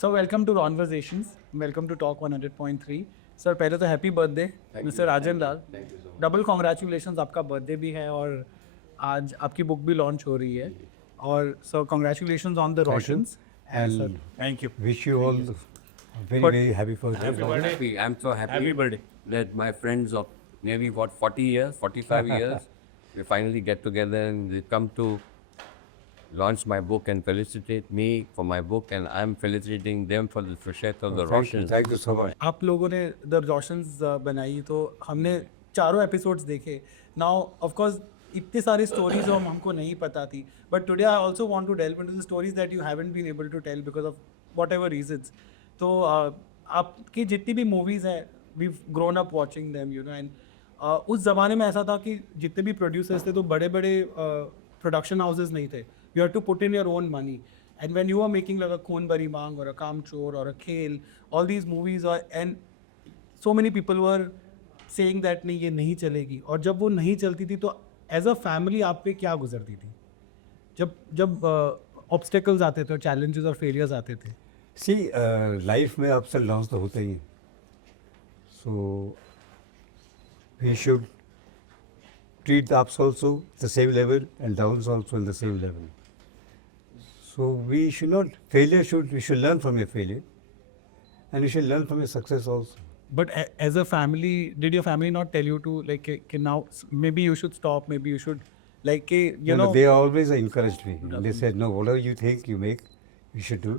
So welcome to Conversations. Welcome to Talk 100.3. Sir पहले तो happy birthday mister राजन लाल. Double congratulations, आपका birthday भी है और आज आपकी बुक भी लॉन्च हो रही है. और सर कॉन्ग्रेचुलेशंस ऑन द रोशंस. And thank you. wish you all very, But- very happy birthday. Happy. I'm so happy Happy birthday. that my friends of nearly 40 years, 45 years, we finally get together and they come to launch my book and felicitate me for my book, and I'm felicitating them for the success of the Russians. Thank you so much. आप लोगों ने the रोशंस बनाई तो हमने चारों episodes देखे. Now of course इतने सारे स्टोरीज हमको नहीं पता थी, but today I also want to delve into the stories that you haven't been able to tell because of whatever reasons. तो आपकी जितनी भी मूवीज़ हैं, we grown up watching them, you know. And उस ज़माने में ऐसा था कि जितने भी प्रोड्यूसर्स थे तो बड़े बड़े प्रोडक्शन हाउसेज नहीं थे. You had to put in your own money. And when you are making like a Khoon Bari Mang or a Kamchor or a Khel, all these movies are, and so many people were saying that नहीं ये नहीं चलेगी. और जब वो नहीं चलती थी तो as a family आप पे क्या गुजरती थी जब obstacles आते थे और challenges और failures आते थे? See, life में ups and downs तो होते ही हैं. So we should treat the ups also the same level and downs also in the same level. So we should not, we should learn from your failure and we should learn from your success also. But as a family, did your family not tell you to like कि now maybe you should stop, maybe you should like you know? They always encouraged me. They said, no, whatever you think you make, you should do.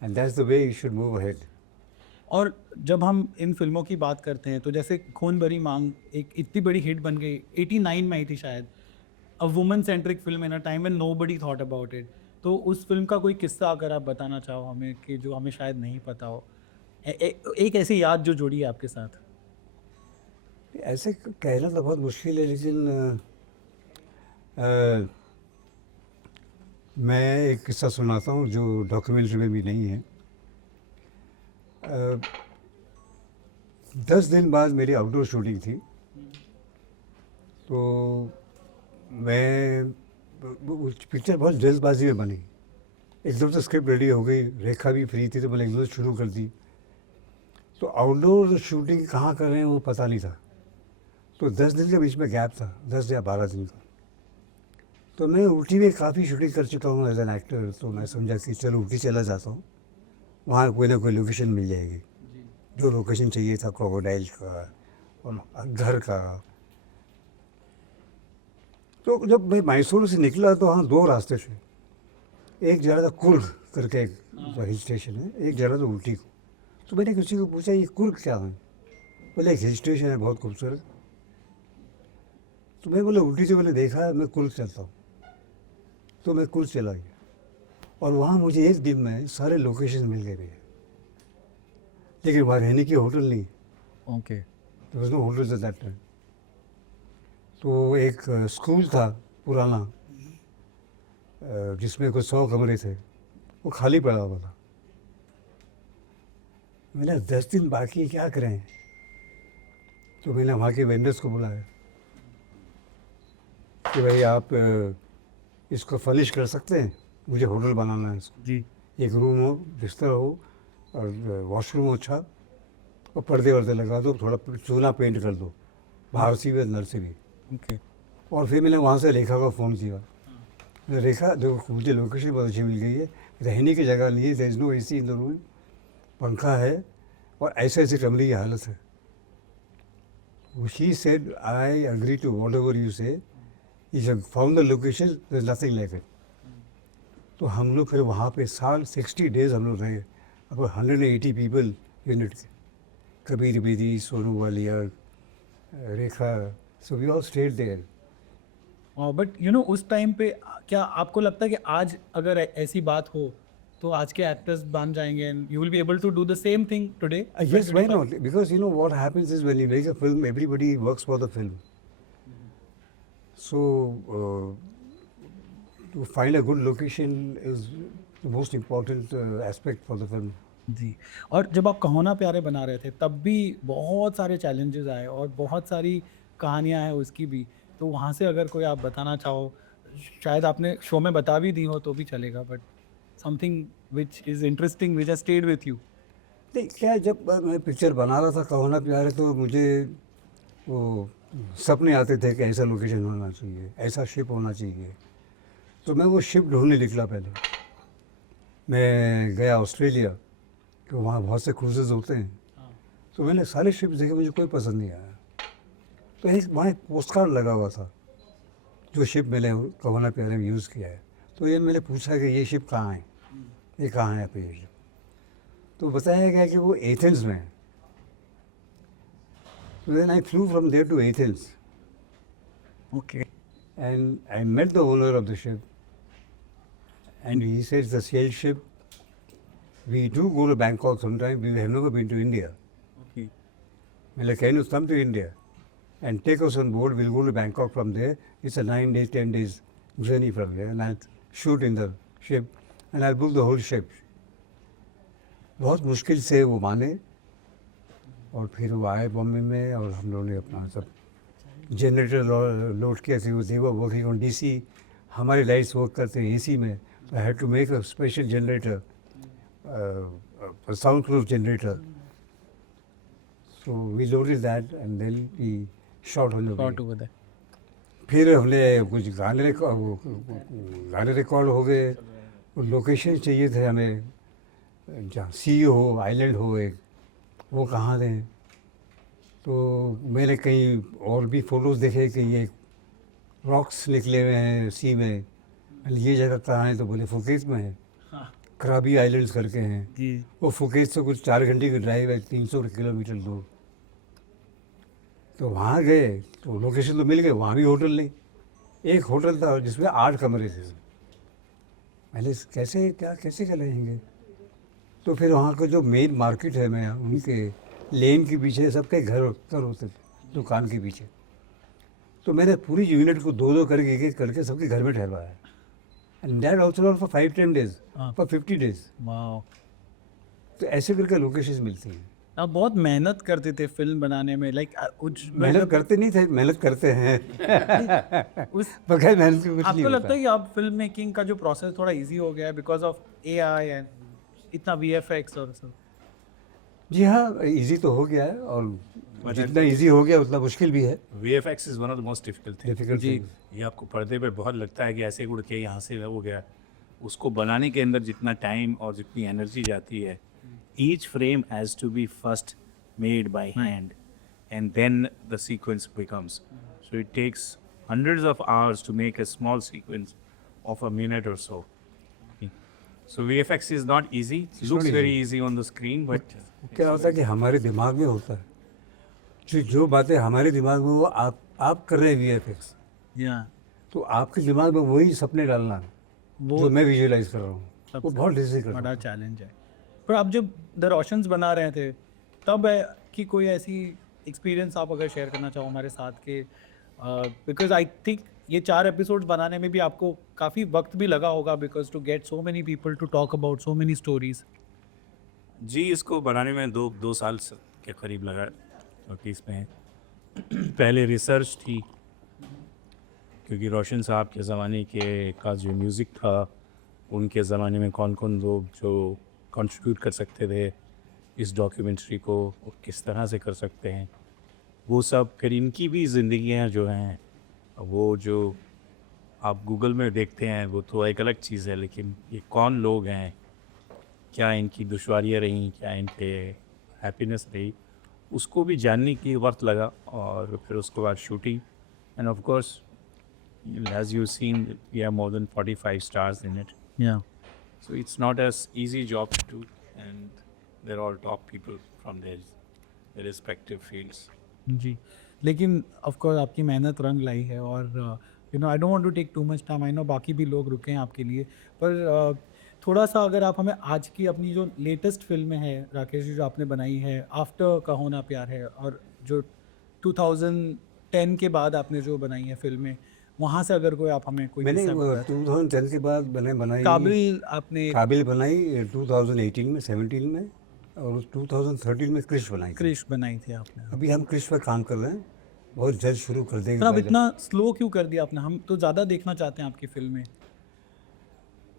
And that's the way you should move ahead. और जब हम इन फिल्मों की बात करते हैं तो जैसे खून भरी मांग एक इतनी बड़ी हिट बन गई, 89 में आई थी शायद. A woman centric film in a time when nobody thought about it. तो उस फिल्म का कोई किस्सा अगर आप बताना चाहो हमें कि जो हमें शायद नहीं पता हो, एक ऐसी याद जो जुड़ी है आपके साथ. ऐसे कहना तो बहुत मुश्किल है, लेकिन मैं एक किस्सा सुनाता हूँ जो डॉक्यूमेंट्री में भी नहीं है. 10 दिन बाद मेरी आउटडोर शूटिंग थी. तो मैं पिक्चर बहुत जल्दबाजी में बनी. एकदम से स्क्रिप्ट रेडी हो गई, रेखा भी फ्री थी तो मैंने एकदम से शुरू कर दी. तो आउटडोर शूटिंग कहाँ कर रहे हैं वो पता नहीं था. तो 10 दिन के बीच में गैप था, 10 या 12 दिन का. तो मैं ऊटी में काफ़ी शूटिंग कर चुका हूँ एज एन एक्टर. तो मैं समझा कि चलो ऊटी चला जाता हूँ, वहाँ कोई ना कोई लोकेशन मिल जाएगी. जो लोकेशन चाहिए था क्रोकोडाइल का और घर का. तो जब मैं मैसूर से निकला तो वहाँ 2 रास्ते थे. एक जा रहा था कुर्ग करके, एक हिल स्टेशन है, एक जा रहा था ऊटी को. तो मैंने किसी को पूछा ये कुर्ग क्या है. बोले एक हिल स्टेशन है बहुत खूबसूरत. तो मैं बोले ऊटी से मैंने देखा, मैं कुर्ग चलता हूँ. तो मैं कुर्ग चला गया और वहाँ मुझे एक दिन में सारे लोकेशन मिल गए भैया. लेकिन वहाँ रहने की होटल नहीं. Okay. There was no hotels at that time. तो एक स्कूल था पुराना, जिसमें कुछ 100 कमरे थे, वो खाली पड़ा हुआ था. मैंने 10 दिन बाकी क्या करें. तो मैंने वहाँ के वेंडर्स को बुलाया कि भाई आप इसको फर्निश कर सकते हैं, मुझे होटल बनाना है इसको. जी. एक रूम हो, बिस्तर हो और वॉशरूम हो अच्छा, और पर्दे वर्दे लगा दो, थोड़ा चूना पेंट कर दो, बाहर से भी अंदर से भी. ओके. और फिर मैंने वहाँ से रेखा को फ़ोन किया. रेखा जो मुझे लोकेशन बहुत अच्छी मिल गई है, रहने की जगह नहीं है, there is no AC in the room, पंखा है और ऐसे ऐसे कमरे की हालत है. She said I agree to whatever you say. You found the location, there is nothing like it. तो हम लोग फिर वहाँ पे 60 डेज हम लोग रहे. अब 180 पीपल यूनिट के, Kabir Bedi, Sonu Walia, Rekha. So we all stayed there. But you know उस टाइम पे क्या आपको लगता है कि आज अगर ऐसी बात हो तो आज के एक्टर्स बन जाएंगे and you will be able to do the same thing today? Yes, why not? Because you know what happens is when you make a film, everybody works for the film. So to find a good location is the most important aspect for the film. जी. और जब आप कहो ना प्यारे बना रहे थे तब भी बहुत सारे चैलेंजेस आए और बहुत सारी कहानियां हैं उसकी भी. तो वहाँ से अगर कोई आप बताना चाहो, शायद आपने शो में बता भी दी हो तो भी चलेगा, but something which is interesting, which has stayed with you? नहीं क्या है, जब मैं पिक्चर बना रहा था कहो ना प्यार है, तो मुझे वो सपने आते थे कि ऐसा लोकेशन होना चाहिए, ऐसा शिप होना चाहिए। तो मैं वो शिप ढूंढने निकला। पहले मैं गया ऑस्ट्रेलिया, कि वहाँ बहुत से क्रूजेज होते हैं। तो मैंने सारे शिप देखे, मुझे कोई पसंद नहीं आया। तो एक वहाँ एक पोस्ट कार्ड लगा हुआ था, जो शिप मैंने कहो ना प्यारे में यूज़ किया है। तो ये मैंने पूछा कि ये शिप कहाँ है, ये कहाँ है पे ये शिप। तो बताया गया कि वो एथेंस में है। So then I flew from there to Athens Okay. and I met the owner of the ship, and he said it's a sail ship. We do go to Bangkok sometime. We have never been to India. Okay. I'm like, can you come to India and take us on board? We'll go to Bangkok from there. It's a 9 days, 10 days journey from here, and I'll shoot in the ship and I'll book the whole ship. बहुत मुश्किल से वो माने, और फिर वो आए बॉम्बे में, और हम लोगों ने अपना सब जनरेटर लोड किया थी। वो देवर वर्किंग ऑन डीसी, हमारे लाइट्स वर्क करते हैं एसी में। I had to make a special generator, sound proof generator. So we loaded that and then we shot on the Shot over there. फिर हमने कुछ गाने रिकॉर्ड हो गए। वो लोकेशन चाहिए थे हमें, जहाँ सी हो, आइलैंड हो एक, वो कहाँ थे। तो मैंने कहीं और भी फ़ोटोज़ देखे कि ये रॉक्स निकले हुए हैं सी में। मैंने ये जगह कहाँ है, तो बोले फुकेत में है, हाँ कराबी आइलैंड्स करके हैं। जी। वो फुकेत से कुछ 4 घंटे की ड्राइव है, 300 किलोमीटर दूर। तो वहाँ गए तो लोकेशन तो मिल गए, वहाँ भी होटल नहीं। एक होटल था जिसमें 8 कमरे थे। मैंने कैसे रहेंगे। तो फिर वहाँ का जो मेन मार्केट है, मैं उनके लेन के पीछे सबके घर होते थे, दुकान के पीछे। तो मैंने पूरी यूनिट को 2-2 करके, एक-एक करके सबके घर में ठहरवाया। And that also not for 5-10 days, हाँ। For 50 days. वाओ। तो ऐसे करके लोकेशंस मिलती हैं। आप बहुत मेहनत करते थे फिल्म बनाने में, लाइक कुछ मेहनत करते नहीं थे, मेहनत करते हैं। उस बगैर मेहनत के कुछ नहीं आपको लगता होता। है कि अब फिल्म मेकिंग का जो प्रोसेस थोड़ा इजी हो गया है बिकॉज ऑफ एआई एंड इतना वीएफएक्स और सब? जी हाँ, इजी तो हो गया है, और जितना इजी हो गया उतना मुश्किल भी है। VFX is one of the most difficult thing. Difficult जी। ये आपको पर्दे पे बहुत लगता है कि ऐसे उड़ के यहाँ से हो गया, उसको बनाने के अंदर जितना टाइम और जितनी एनर्जी जाती है, each frame has to be first made by hand and then the sequence becomes, so it takes hundreds of hours to make a small sequence of a minute or so. So VFX is not easy. It It's looks not very easy. easy on the screen, but क्या होता है कि हमारे दिमाग में होता है, जो बातें हमारे दिमाग में, वो आप कर रहे हैं VFX, या तो आपके दिमाग में वही सपने डालना वो जो मैं विजुअलाइज कर रहा हूँ, वो सबसे बहुत डिफिकल्ट बड़ा है। चैलेंज है। पर आप जब द रोशंस बना रहे थे तब है कि कोई ऐसी एक्सपीरियंस आप अगर शेयर करना चाहो हमारे साथ के, बिकॉज आई थिंक ये 4 एपिसोड्स बनाने में भी आपको काफ़ी वक्त भी लगा होगा, because to get so many people to talk about so many stories. जी, इसको बनाने में दो साल के करीब लगा, क्योंकि इसमें पहले रिसर्च थी, क्योंकि रोशन साहब के ज़माने के का जो म्यूज़िक था, उनके ज़माने में कौन कौन लोग जो कंट्रीब्यूट कर सकते थे इस डॉक्यूमेंट्री को, और किस तरह से कर सकते हैं, वो सब। फिर इनकी भी ज़िंदगियाँ जो हैं, वो जो आप गूगल में देखते हैं वो तो एक अलग चीज़ है, लेकिन ये कौन लोग हैं, क्या इनकी दुश्वारियाँ रहीं, क्या इनके हैप्पीनेस रही, उसको भी जानने की वक्त लगा। और फिर उसके बाद shooting, and of course as you seen we have more than 45 stars in it, या so it's not as easy job to do, and there are top people from their respective fields. जी, लेकिन of course आपकी मेहनत रंग लाई है, और you know I don't want to take too much time, I know बाकी भी लोग रुके हैं आपके लिए, पर थोड़ा सा अगर आप हमें आज की अपनी जो लेटेस्ट फिल्में हैं राकेश जी जो आपने बनाई है, आफ्टर कहो ना प्यार है, और जो 2010 के बाद आपने जो बनाई है फिल्में, वहाँ से अगर कोई आप हमें कोई मैंने किस्सा बताएं। 2010 के बाद मैंने बनाई काबिल आपने काबिल बनाई 2018 में, 17 में, और 2013 में क्रिश बनाई थी। क्रिश बनाई थी आपने, अभी हम क्रिश पर काम कर रहे हैं, बहुत जल्द शुरू कर देंगे। पर अब इतना स्लो क्यों कर दिया आपने? हम तो ज़्यादा देखना चाहते हैं आपकी फिल्में।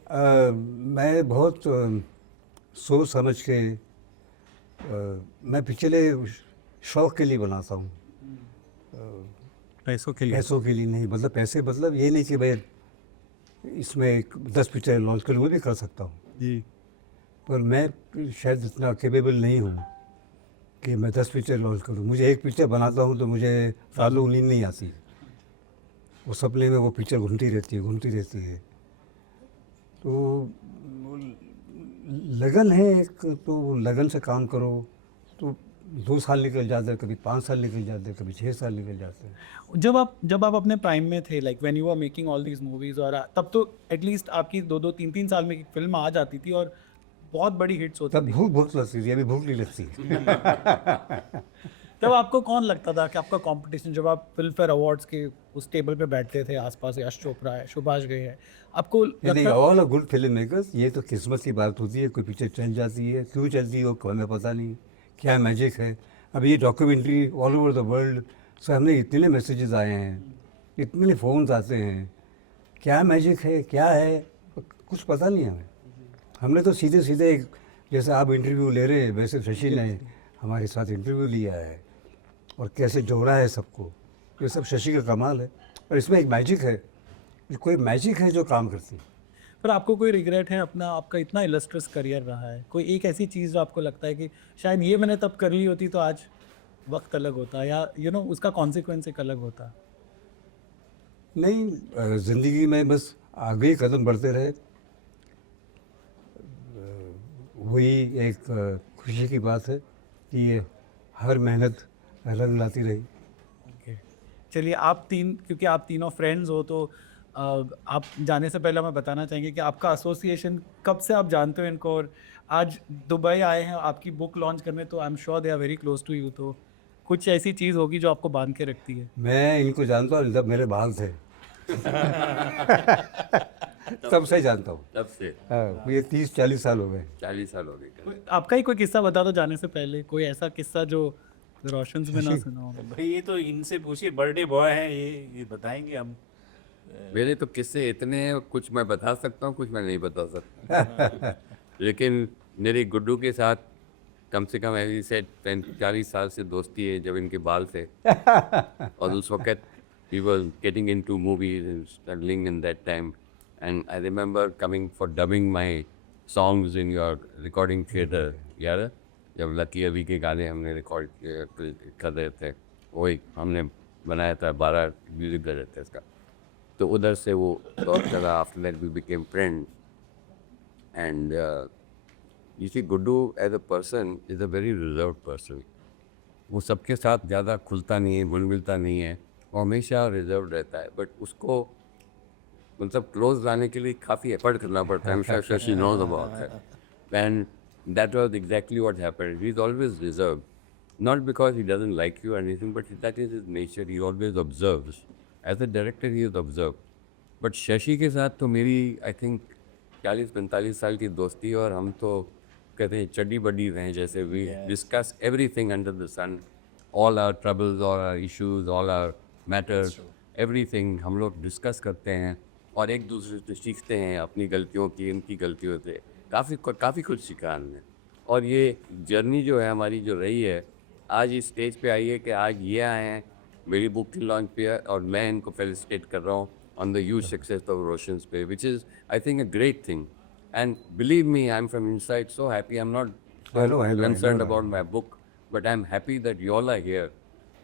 मैं बहुत सोच समझ के मैं पिछले शौक के लिए बनाता हूँ, पैसों के लिए। पैसों के लिए नहीं। मतलब पैसे, मतलब ये नहीं कि भाई इसमें 10 पिक्चर लॉन्च कर, वो भी कर सकता हूँ, जी। पर मैं शायद इतना केपेबल नहीं हूँ कि मैं 10 पिक्चर लॉन्च करूँ। मुझे एक पिक्चर बनाता हूँ तो मुझे सालों नींद नहीं आती, वो सपने में वो पिक्चर घूमती रहती है। तो लगन है एक, तो लगन से काम करो तो 2 साल निकल जाते हैं, कभी 5 साल निकल जाते हैं, कभी 6 साल निकल जाते हैं। जब आप अपने प्राइम में थे, like when you are making all these movies, और तब तो एटलीस्ट आपकी 2-2 3-3 साल में एक फिल्म आ जाती थी और बहुत बड़ी हिट्स होती तब थी। भूख लगती थी, अभी भूख नहीं लगती। तब आपको कौन लगता था कि आपका कंपटीशन, जब आप फिल्म फेयर अवार्ड्स के उस टेबल पे बैठते थे, आसपास यश चोपड़ा है, सुभाष घई है, आपको नहीं, लगता ऑल गुड फिल्म मेकर्स, ये तो किस्मत की बात होती है। कोई पिक्चर चल जाती है, क्यों चलती है वो हमें पता नहीं, क्या मैजिक है। अब ये documentary all over the world से हमें इतने मैसेजेस आए हैं, इतने फ़ोन्स आते हैं, क्या मैजिक है, क्या है, कुछ पता नहीं हमें। हमने तो सीधे सीधे एक, जैसे आप इंटरव्यू ले रहे हैं वैसे शशि ने हमारे साथ इंटरव्यू लिया है और कैसे जोड़ा है सबको, ये सब शशि का कमाल है। और इसमें एक मैजिक है, कोई मैजिक है जो काम करती है। पर आपको कोई रिग्रेट है अपना, आपका इतना इलस्ट्रियस करियर रहा है, कोई एक ऐसी चीज़ जो आपको लगता है कि शायद ये मैंने तब कर ली होती तो आज वक्त अलग होता, या उसका कॉन्सिक्वेंस एक अलग होता? नहीं, ज़िंदगी में बस आगे ही कदम बढ़ते रहे, वही एक खुशी की बात है कि ये हर मेहनत रंग लाती रही। ओके, चलिए, क्योंकि आप तीनों फ्रेंड्स हो, तो आप जाने से पहले मैं बताना चाहेंगे कि आपका एसोसिएशन कब से आप जानते हो इनको, और आज दुबई आए हैं आपकी बुक लॉन्च करने, तो I am sure they are very close to you, तो कुछ ऐसी चीज़ होगी जो आपको बांध के रखती है। मैं इनको जानता हूँ जब मेरे बाल थे। तब से जानता हूँ। तब से हाँ, ये 30-40 साल हो गए। 40 साल हो गए। आपका ही कोई किस्सा बता दो जाने से पहले, कोई ऐसा किस्सा जो रोशन में ना सुना हो। भाई ये तो इनसे पूछिए, बर्थडे बॉय है ये बताएंगे हम। मेरे तो किस्से इतने हैं, कुछ मैं बता सकता हूँ, कुछ मैं नहीं बता सकता। लेकिन मेरी गुड्डू के साथ कम से कम ऐसी से 40 साल से दोस्ती है, जब इनके बाल थे। और उस वक्त we were getting into movies and struggling in that time. And I remember coming for dubbing my songs in your recording theater. याद है जब लकी अभी के गाने हमने रिकॉर्ड कर रहे थे, वही हमने बनाया था, 12 म्यूजिक डायरेक्टर थे इसका। तो उधर से वो दौर चला। After that we became friend and you see Guddu as a person is a very reserve person. वो सबके साथ ज़्यादा खुलता नहीं है, घुल मिलता नहीं है, वो हमेशा रिजर्व रहता है। बट उसको मतलब क्लोज लाने के लिए काफ़ी एफर्ट करना पड़ता है। I'm sure she knows about it. And that was exactly what happened. He's always reserved. Not because he doesn't like you or anything, but that is his nature. He always observes. As a director, he is observed. But Shashi के साथ तो मेरी I think 40-45 साल की दोस्ती है, और हम तो कहते हैं चड्डी बड्डी रहे हैं जैसे। We discuss everything under the sun, all our troubles, all our issues, all our matters, everything हम लोग डिस्कस करते हैं और एक दूसरे से सीखते हैं, अपनी गलतियों की, इनकी गलतियों से काफ़ी कुछ सीखा हमने। और ये जर्नी जो है हमारी, जो रही है, आज इस स्टेज पे आई है कि आज ये आए हैं मेरी बुक की लॉन्च पे, और मैं इनको फेलिसिटेट कर रहा हूँ on the huge success of Roshans पे, which is I think a great thing. And believe me, I am from inside so happy. I am not concerned about my book, but I'm happy that you all are here,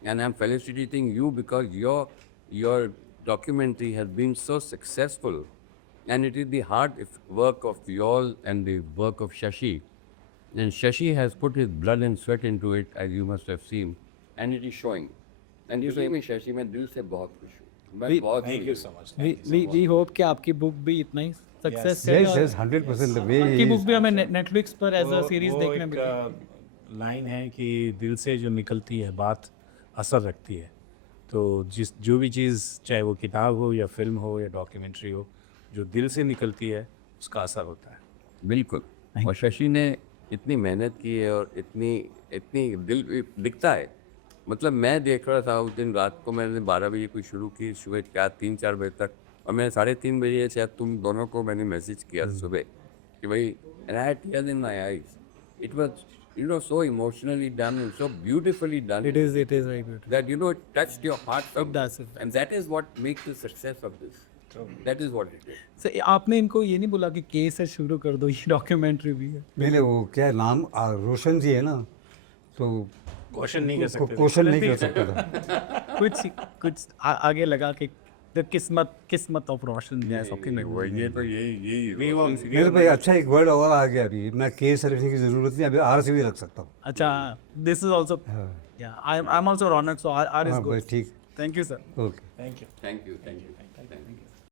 and I'm felicitating you because your documentary has been so successful, and it is the hard work of you all and the work of Shashi. And Shashi has put his blood and sweat into it, as you must have seen, and it is showing. And you say me, Shashi, मैं दिल से बहुत खुश हूँ। मैं बहुत thank you so much. We hope कि आपकी बुक भी इतना ही सक्सेस करे, Yes, और yes, 100% the way आपकी he बुक is. भी हमें नेटफ्लिक्स पर एज अ सीरीज देखने मिली। लाइन है कि दिल से जो निकलती है बात असर रखती है। तो जो भी चीज़, चाहे वो किताब हो या फिल्म हो या डॉक्यूमेंट्री हो, जो दिल से निकलती है उसका असर होता है। बिल्कुल। और शशि ने इतनी मेहनत की है, और इतनी दिल दिखता है। मतलब मैं देख रहा था उस दिन रात को, मैंने 12 बजे कोई शुरू की, सुबह 3-4 बजे तक और मैं 3:30 बजे शायद तुम दोनों को मैंने मैसेज किया सुबह कि भाई and I had tears in my eyes. It was, you know, so emotionally done and so beautifully done It is very beautiful. that, you know, it touched your heart. It does, it does. And that is what makes the success of this. That is what it is. So, आपने इनको ये नहीं बोला कि case से शुरू कर दो, ये डॉक्यूमेंट्री भी है? मैंने वो क्या नाम रोशन जी है ना, तो क्वेश्चन नहीं कर सकते थे। क्वेश्चन नहीं कर सकता था। कुछ आगे लगा कि द किस्मत ऑफ रोशन या समथिंग लाइक दैट। ये तो यही नहीं वो मेरे पे अच्छा एक वर्ड और आ गया अभी, मैं केस सर्विसिंग की ज़रूरत नहीं, अभी आर से भी रख सकता हूँ। अच्छा, दिस इज आल्सो या I am also Raunak, so are is हाँ गुड। बस ठीक, thank you sir. Okay. Thank you. Thank you. Thank you.